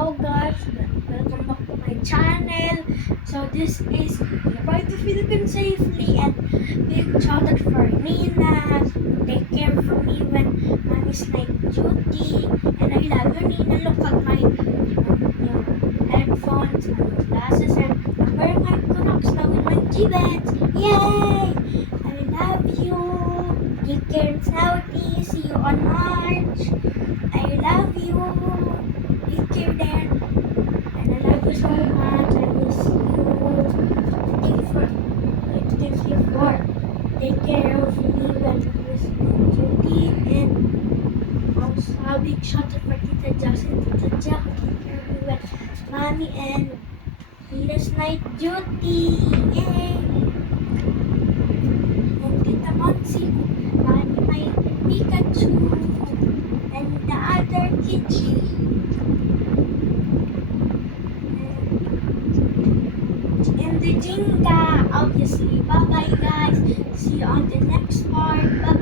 Hello guys, welcome back to my channel. So this is Fly to Philippines Safely, and big shout out for Nina. Take care for me when mommy's night duty. And I love you, Nina. Look at my headphones and my glasses, and I'm wearing my Crocs now with my G-Bets. Yay! I love you. Take care in Saudi. See you on March. I love you. Take care there. And I love you so much. I miss you. Thank you for take care of me when I was on duty. And also a big shout out for Tita Jess and Tita Jack who take care of me when mommy and Nina's night duty. Yay! And Tita Monsi who mommy my Pikachu and the other kitchen. And the Jenga, obviously. Bye bye guys. See you on the next part. Bye.